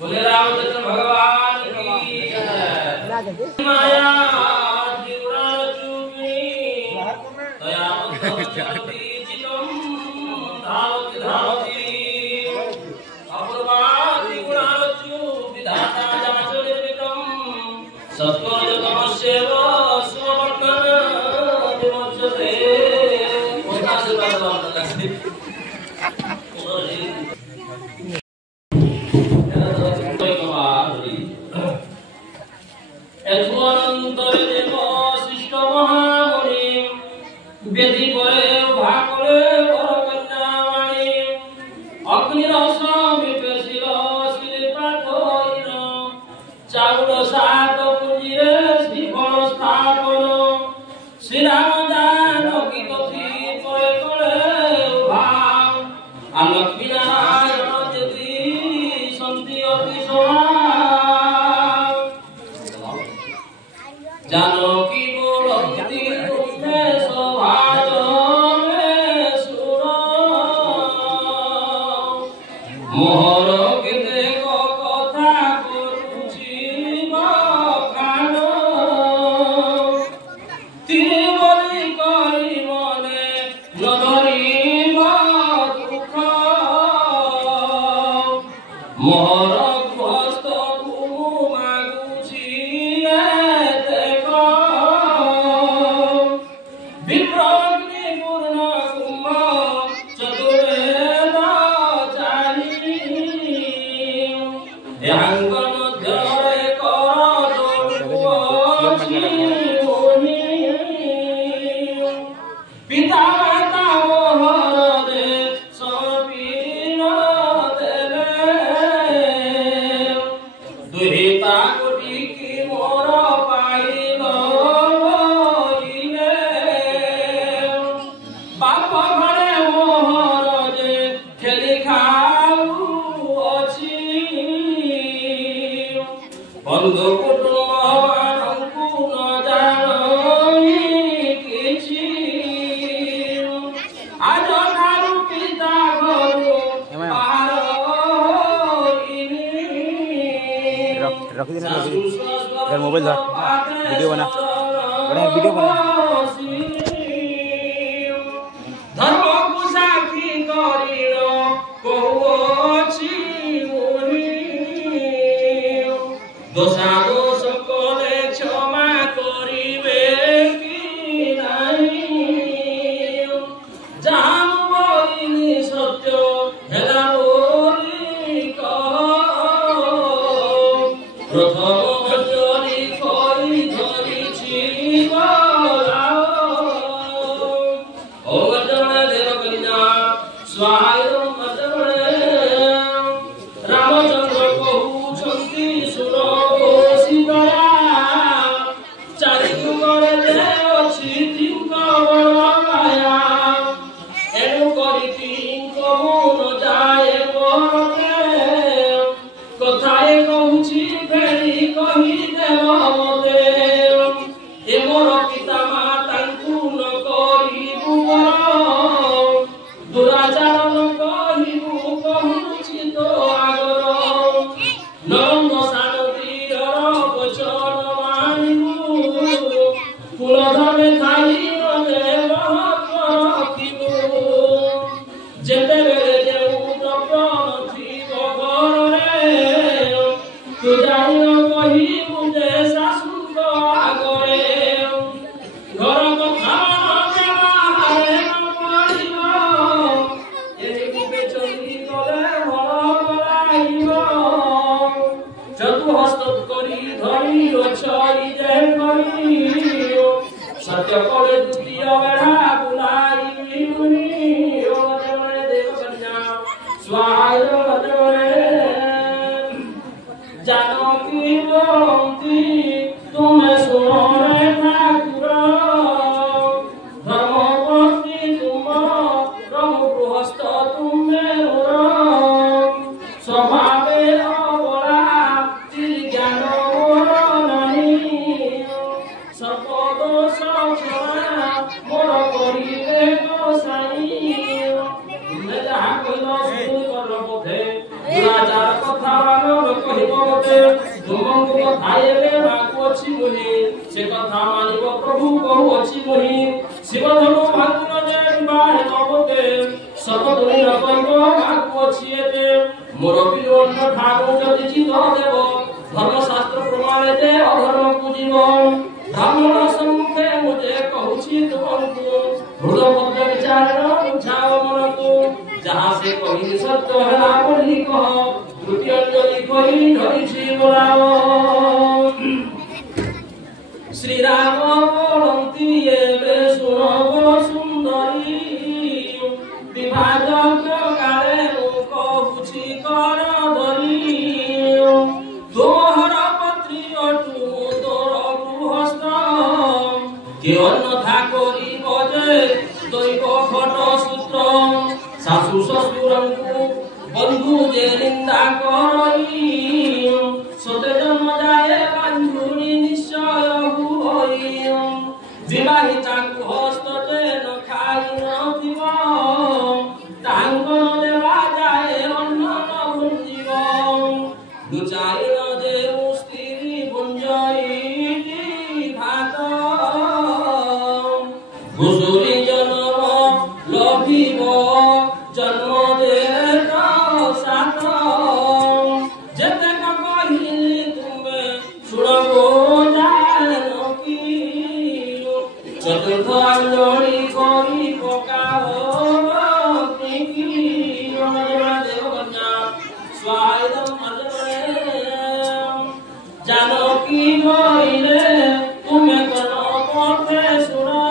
बोले रामचंद्र भगवान की जय। माया जीवरा चुमी तया चितम धावति धावति अपूर्वादि गुणाचु विधाता जाचरितम सत्वजतमस्यैव स्ववर्णन विमोचते। रख देना इधर मोबाइल धर वीडियो बना बड़ा वीडियो बना धर्म को साखी करिनो कोछि मोहि दोषा दोष करे क्षमा करिवे कि नाही जान बोलिनी सत्य हेला बोली कह प्रथम भजरी कई धरिछि गला ओम जने देव कन्या स्वाहायं मजमणे रामचंद्र कहउछंती सुनो सीतया चारि युगरे जे अछि तिंक बलमाया एनु करि तिंक मन जाए परते कथाए कहउछि फेरी कहि देव मते ए मोर पिता मातांकु न करिबु दुराचार न कहिबु कहउछि तो आगर नंद शांतिर वचन मानिबु कुल धर्मे थाई देव रखिबु जेतेबेले देउ द्रव्य नथिब घरे तू जाई न कहिबु जे शाशुक आगरे घर କଥା ବାହାରେ ନ ପଡ଼ିବ ଏଠିକୁ ଚଲି ଗଲେ ଭଲ ଲାଗିବ ଚତୁହସ୍ତ କରି ଧରି ଅଛଇ ଯେ କରି ସତ୍ୟ କଳେ ଦ୍ୱିତୀୟ ବେଢା ବୁଲାଇ ମୁନି ଓ ଜଣେ ଦେବ କନ୍ୟା ସ୍ୱାହାୟ ଜଣେ जानकी बोलती तुम्हें सुनो रे ठाकुर धर्मपति तुम प्रभु गृहस्थ तुम्हें स्वभावे अबला थे दुराचार कथा मान कहिबो मते तुमको कथाए में माको अछि मुहि से कथा मानिबो प्रभु कहू अछि मुहि शिव धनु भांगन जे बाहे नबते सब दुनि न कहिबो माको अछि एते मोर विरोध ठाकुर जदि चित देव धर्म शास्त्र प्रमाणे ते अधर्म पूजिब ब्राह्मण सम्मुखे मुझे कहूछि तुमको हृदय विचार बुझाओ मनको जहाँ से कही सत्य है बोली कह तृतीय अंजलि कही धरिछि बोलाओ श्री राम बोलंती एबे सुनो सुंदरी विभाजक काले कहूछि कर दरी तोहर पत्री अटु तोर गृहस्थ के अन्यथा करी बजे दैव खट सूत्र शाशु शशुरंकु बंधु जे निंदा करई सते जन्म जाए बांधुनी निश्चय हुई विवाहितांकु हस्तते न खाई न थिब तांगन देवा जाए अन्न न भुंजिब दुचाई न जे स्त्री भुंजई भात घुसुरी जन्म लभिब जन्म देत सात जेते कहिली तुमे सुनबो जानो की चतुर्थ अंजलि करी पकाओ की देवकन्या स्वायदम अर्जने जानकी मोइले तुमे कनो पथे सुनो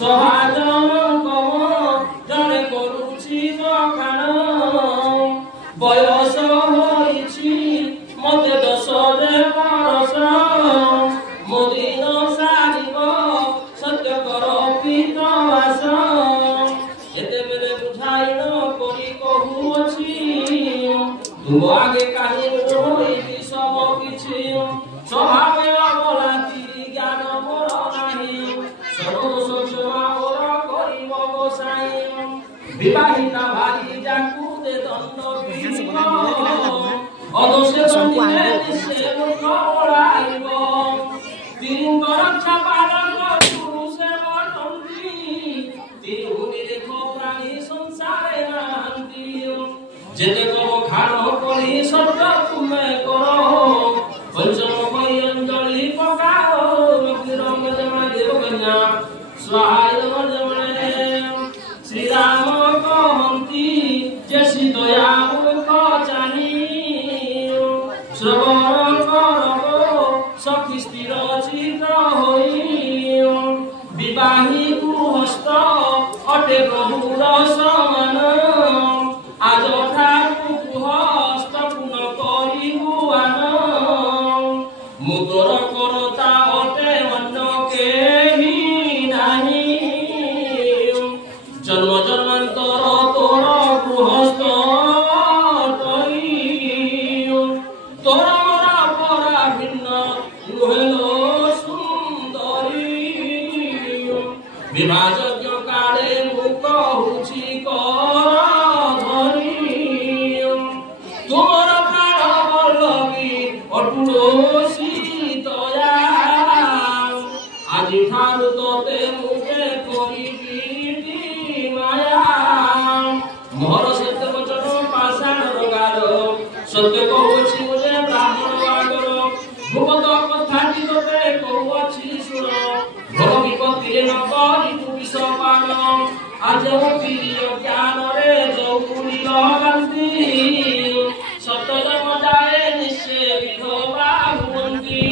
सहाजन जने करुछि खान बयस होइछि मते 10 बरस मोदिन सारिब सत्य कर पितवास एते बेले बुझाइन करी कहूछि तू आगे काहे होइबि सब किछि स्वभाव बोलाति ज्ञान मोर नाही सर्वदोष क्षमा मोर करिब गोसाई विवाहिता भारी जाकू दे दंड विधिब अदोषे दंडिने निश्चय मूर्ख बोलाइब तिरुंग रक्षा पालन पुरुषे बटंती तिरुहुनि देखो प्राणी संसारे नांती जेते कहो खानो करी सत्य तुमे करो पंचम कई अंजलि पकाओ रंग जमा देवकन्या स्वाहाय जमने श्री राम कहंती जे सीतया मुख जानी श्रवण करबो सखी स्थिर चित होई विवाही गृहस्थ अटे प्रभुर समान आज ठाकु गृहस्थ पुन करी गुआन मुदर करता अटे अन्न केही नाही जन्म जन्मांतर तोर गृहस्थ तोर मरा परा भिन्न नुहेलो सुंदरी विभाजक काले मुख हुछि कर धरी तोर प्राण वल्लभी अटुलो सीतया আজি ठारू तोते मुखे करिबी माया मोर सत्य वचन पाषाण रोगार सत्य कहूछि मुझे ब्राह्मण आगर भूपत कथाटी तोते कहूछि सुन घर विपत्ति न करी तू विषपान आज प्रिय ज्ञान रे जौपुरी लगांती सत्य जन्म जाए निश्चय विधवा हुवंती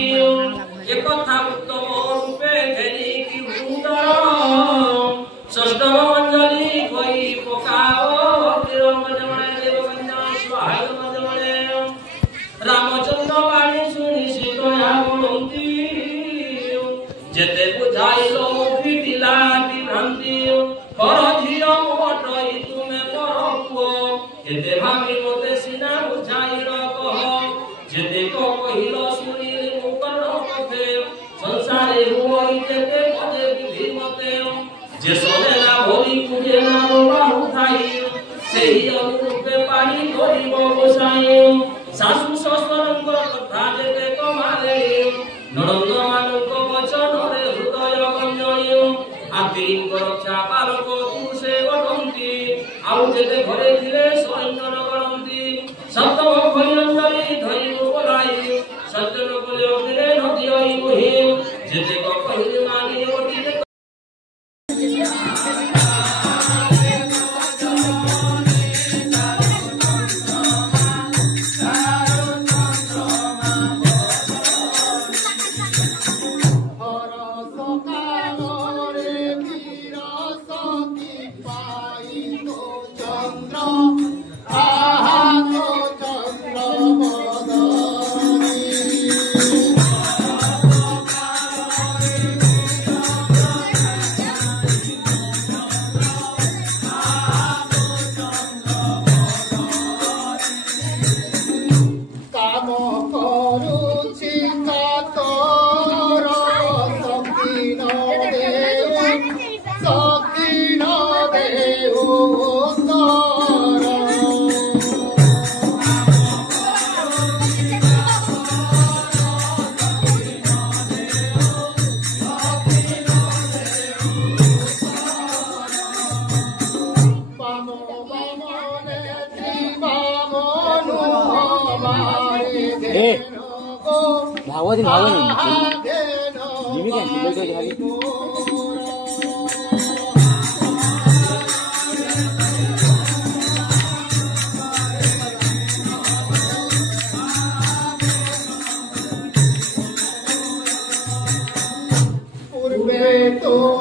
एक कथा उत्तम रूपे घेरी की भूदर षष्ठम अंजलि कई पकाओ तिरंग जमणे देवकन्या स्वाहाय जमणे रामचंद्र वाणी सुनि सीतया बोलंती जेते बुझाइलो फिटिला विभ्रांति कर झियो मोटई तुमे पर पुओ एते भावी मोते सिना बुझाइ कह जेते को कहिलो सुनि मुकर पथे संसारे हुई जेते पदे विधि मते जे सोने ना भोली पूजे ना बाहु थाई सेही अनुरूपे पाई କରିବ ଗୋସାଇଁ ଶାଶୁ ଶ୍ୱଶୁରଙ୍କର କଥା ଯେତେ କମାଲେ ନଣନ୍ଦ ମାନଙ୍କ ବଚନରେ ହୃଦୟ ଗଞ୍ଜଣି ଆଦିଙ୍କ ରକ୍ଷା ପାଲକ ପୁରୁଷେ ଗଢ଼ନ୍ତି ଆଉ ଯେତେ ଘରେ ଥିଲେ ସୈନ୍ୟର ଗଣନ୍ତି ସପ୍ତମ ଭୈରଞ୍ଜଳି ଧରି ବୋଲାଇ ସଜ୍ଜନ କଲେ ଅଗ୍ନିରେ ନଦୀ ହୋଇ ବୋହି ଯେତେ କହିଲେ ମାନି ଅଟିଲେ भागवती जीवी क्या पूर्वे तो